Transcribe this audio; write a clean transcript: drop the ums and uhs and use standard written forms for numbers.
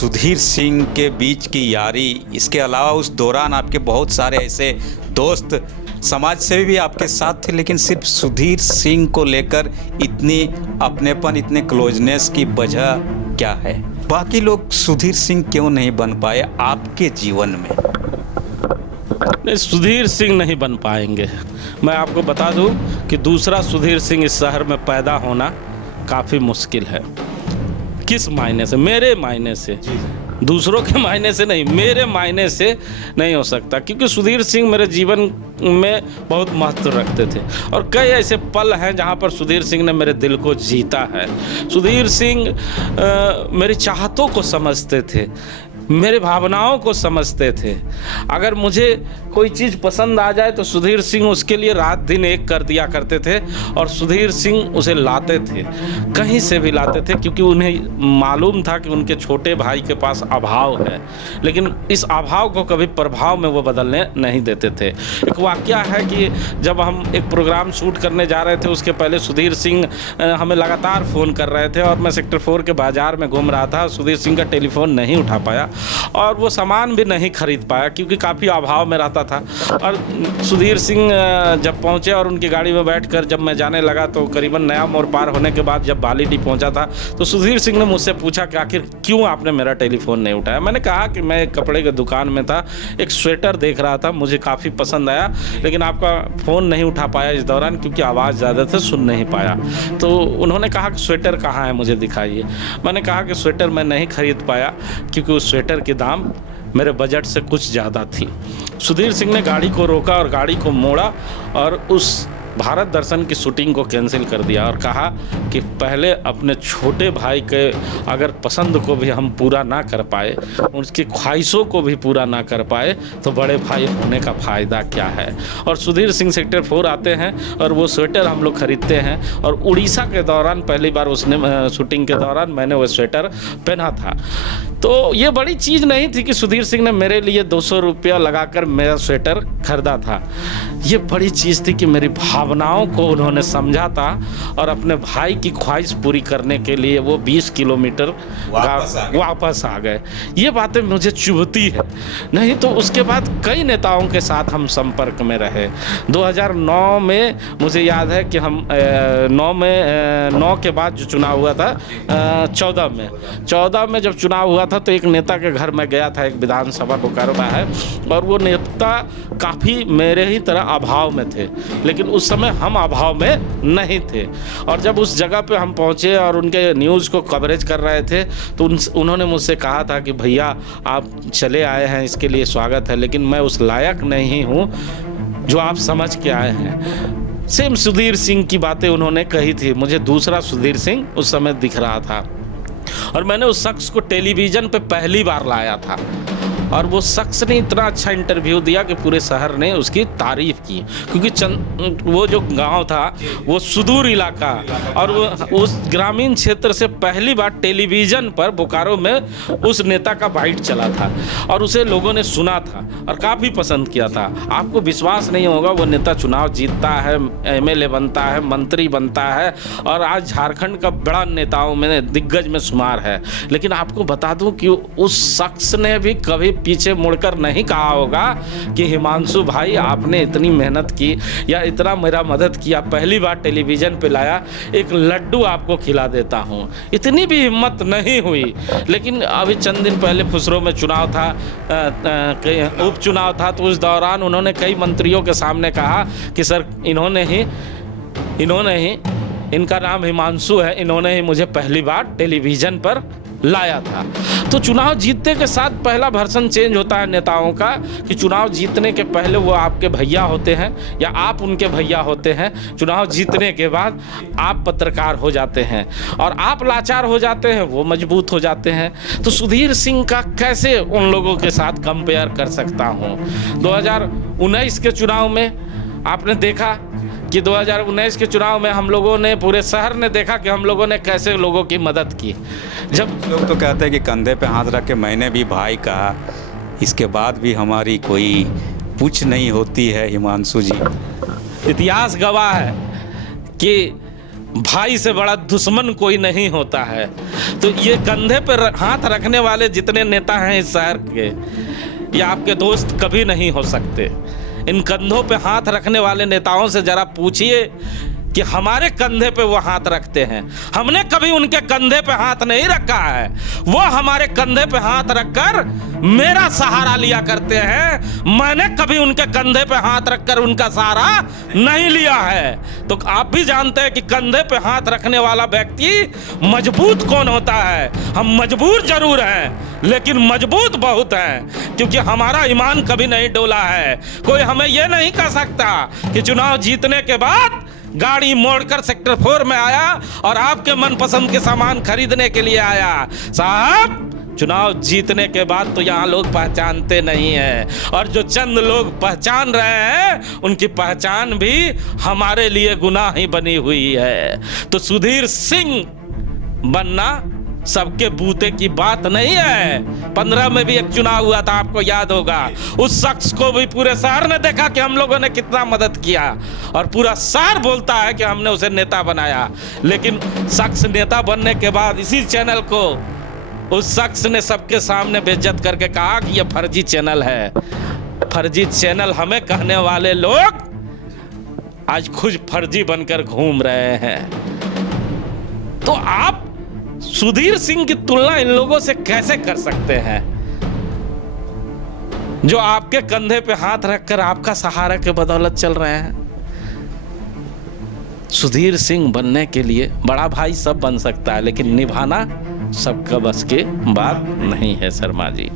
सुधीर सिंह के बीच की यारी, इसके अलावा उस दौरान आपके बहुत सारे ऐसे दोस्त समाज सेवी भी आपके साथ थे, लेकिन सिर्फ सुधीर सिंह को लेकर इतनी अपनेपन, इतने क्लोजनेस की वजह क्या है? बाकी लोग सुधीर सिंह क्यों नहीं बन पाए आपके जीवन में? नहीं, सुधीर सिंह नहीं बन पाएंगे। मैं आपको बता दूं कि दूसरा सुधीर सिंह इस शहर में पैदा होना काफ़ी मुश्किल है। किस मायने से? मेरे मायने से, दूसरों के मायने से नहीं, मेरे मायने से नहीं हो सकता, क्योंकि सुधीर सिंह मेरे जीवन में बहुत महत्व रखते थे और कई ऐसे पल हैं जहां पर सुधीर सिंह ने मेरे दिल को जीता है। सुधीर सिंह मेरी चाहतों को समझते थे, मेरे भावनाओं को समझते थे। अगर मुझे कोई चीज़ पसंद आ जाए तो सुधीर सिंह उसके लिए रात दिन एक कर दिया करते थे और सुधीर सिंह उसे लाते थे, कहीं से भी लाते थे, क्योंकि उन्हें मालूम था कि उनके छोटे भाई के पास अभाव है, लेकिन इस अभाव को कभी प्रभाव में वो बदलने नहीं देते थे। एक वाकया है कि जब हम एक प्रोग्राम शूट करने जा रहे थे, उसके पहले सुधीर सिंह हमें लगातार फ़ोन कर रहे थे और मैं सेक्टर 4 के बाज़ार में घूम रहा था। सुधीर सिंह का टेलीफोन नहीं उठा पाया और वो सामान भी नहीं खरीद पाया क्योंकि काफ़ी अभाव में रहता था। और सुधीर सिंह जब पहुंचे और उनकी गाड़ी में बैठकर जब मैं जाने लगा तो करीबन नया मोड़ पार होने के बाद जब बालीडीह पहुंचा था तो सुधीर सिंह ने मुझसे पूछा कि आखिर क्यों आपने मेरा टेलीफोन नहीं उठाया। मैंने कहा कि मैं एक कपड़े की दुकान में था, एक स्वेटर देख रहा था, मुझे काफ़ी पसंद आया, लेकिन आपका फ़ोन नहीं उठा पाया इस दौरान क्योंकि आवाज़ ज़्यादा था, सुन नहीं पाया। तो उन्होंने कहा कि स्वेटर कहाँ है, मुझे दिखाइए। मैंने कहा कि स्वेटर मैं नहीं खरीद पाया क्योंकि उस स्वेटर की दाम मेरे बजट से कुछ ज़्यादा थी। सुधीर सिंह ने गाड़ी को रोका और गाड़ी को मोड़ा और उस भारत दर्शन की शूटिंग को कैंसिल कर दिया और कहा कि पहले अपने छोटे भाई के अगर पसंद को भी हम पूरा ना कर पाए, उसकी ख्वाहिशों को भी पूरा ना कर पाए, तो बड़े भाई होने का फ़ायदा क्या है। और सुधीर सिंह सेक्टर 4 आते हैं और वो स्वेटर हम लोग ख़रीदते हैं और उड़ीसा के दौरान पहली बार उसने शूटिंग के दौरान मैंने वो स्वेटर पहना था। तो ये बड़ी चीज़ नहीं थी कि सुधीर सिंह ने मेरे लिए 200 रुपया लगाकर मेरा स्वेटर खरीदा था। ये बड़ी चीज़ थी कि मेरी भावनाओं को उन्होंने समझा था और अपने भाई की ख्वाहिश पूरी करने के लिए वो 20 किलोमीटर वापस आ गए। ये बातें मुझे चुभती है। नहीं तो उसके बाद कई नेताओं के साथ हम संपर्क में रहे। 2009 में मुझे याद है कि हम 9 के बाद जो चुनाव हुआ था, 14 में जब चुनाव हुआ था तो एक नेता के घर में गया था, एक विधानसभा बोकारो का है, और वो नेता काफ़ी मेरे ही तरह अभाव में थे, लेकिन उस समय हम अभाव में नहीं थे। और जब उस जगह पे हम पहुंचे और उनके न्यूज़ को कवरेज कर रहे थे तो उन्होंने मुझसे कहा था कि भैया आप चले आए हैं, इसके लिए स्वागत है, लेकिन मैं उस लायक नहीं हूँ जो आप समझ के आए हैं। सेम सुधीर सिंह की बातें उन्होंने कही थी। मुझे दूसरा सुधीर सिंह उस समय दिख रहा था और मैंने उस शख्स को टेलीविज़न पे पहली बार लाया था और वो शख्स ने इतना अच्छा इंटरव्यू दिया कि पूरे शहर ने उसकी तारीफ़ की, क्योंकि वो जो गांव था वो सुदूर इलाका और वो उस ग्रामीण क्षेत्र से पहली बार टेलीविज़न पर बोकारो में उस नेता का बाइट चला था और उसे लोगों ने सुना था और काफ़ी पसंद किया था। आपको विश्वास नहीं होगा, वो नेता चुनाव जीतता है, MLA बनता है, मंत्री बनता है और आज झारखंड का बड़ा नेताओं में दिग्गज में शुमार है। लेकिन आपको बता दूं कि उस शख्स ने भी कभी पीछे मुड़कर नहीं कहा होगा कि हिमांशु भाई आपने इतनी मेहनत की या इतना मेरा मदद किया, पहली बार टेलीविज़न पे लाया, एक लड्डू आपको खिला देता हूँ। इतनी भी हिम्मत नहीं हुई। लेकिन अभी चंद दिन पहले फुसरो में चुनाव था, उपचुनाव था, तो उस दौरान उन्होंने कई मंत्रियों के सामने कहा कि सर इन्होंने ही इनका नाम हिमांशु है, इन्होंने ही मुझे पहली बार टेलीविज़न पर लाया था। तो चुनाव जीतने के साथ पहला वर्जन चेंज होता है नेताओं का कि चुनाव जीतने के पहले वो आपके भैया होते हैं या आप उनके भैया होते हैं, चुनाव जीतने के बाद आप पत्रकार हो जाते हैं और आप लाचार हो जाते हैं, वो मजबूत हो जाते हैं। तो सुधीर सिंह का कैसे उन लोगों के साथ कंपेयर कर सकता हूँ। 2019 के चुनाव में आपने देखा कि 2019 के चुनाव में हम लोगों ने, पूरे शहर ने देखा कि हम लोगों ने कैसे लोगों की मदद की। जब लोग तो कहते हैं कि कंधे पे हाथ रख के मैंने भी भाई कहा, इसके बाद भी हमारी कोई पूछ नहीं होती है। हिमांशु जी, इतिहास गवाह है कि भाई से बड़ा दुश्मन कोई नहीं होता है। तो ये कंधे पर हाथ रखने वाले जितने नेता हैं इस शहर के, ये आपके दोस्त कभी नहीं हो सकते। इन कंधों पे हाथ रखने वाले नेताओं से जरा पूछिए कि हमारे कंधे पे वो हाथ रखते हैं। हमने कभी उनके कंधे पे हाथ नहीं रखा है, वो हमारे कंधे पे हाथ रखकर मेरा सहारा लिया करते हैं। मैंने कभी उनके कंधे पे हाथ रखकर उनका सहारा नहीं लिया है। तो आप भी जानते हैं कि कंधे पे हाथ रखने वाला व्यक्ति मजबूत कौन होता है। हम मजबूर जरूर हैं, लेकिन मजबूत बहुत हैं, क्योंकि हमारा ईमान कभी नहीं डोला है। कोई हमें यह नहीं कह सकता कि चुनाव जीतने के बाद गाड़ी मोड़कर सेक्टर 4 में आया और आपके मनपसंद के सामान खरीदने के लिए आया। साहब, चुनाव जीतने के बाद तो यहाँ लोग पहचानते नहीं हैं, और जो चंद लोग पहचान रहे हैं उनकी पहचान भी हमारे लिए गुनाह ही बनी हुई है। तो सुधीर सिंह बनना सबके बूते की बात नहीं है। 15 में भी एक चुनाव हुआ था, आपको याद होगा। उस शख्स को भी पूरे शहर ने देखा कि हम लोगों ने कितना मदद किया, और पूरा शहर बोलता है कि हमने उसे नेता बनाया। लेकिन शख्स नेता बनने के बाद इसी चैनल को उस शख्स ने सबके सामने बेइज्जत करके कहा कि यह फर्जी चैनल है। फर्जी चैनल हमें कहने वाले लोग आज खुद फर्जी बनकर घूम रहे हैं। तो आप सुधीर सिंह की तुलना इन लोगों से कैसे कर सकते हैं, जो आपके कंधे पे हाथ रखकर आपका सहारा के बदौलत चल रहे हैं। सुधीर सिंह बनने के लिए बड़ा भाई सब बन सकता है, लेकिन निभाना सबका बस की बात नहीं है शर्मा जी।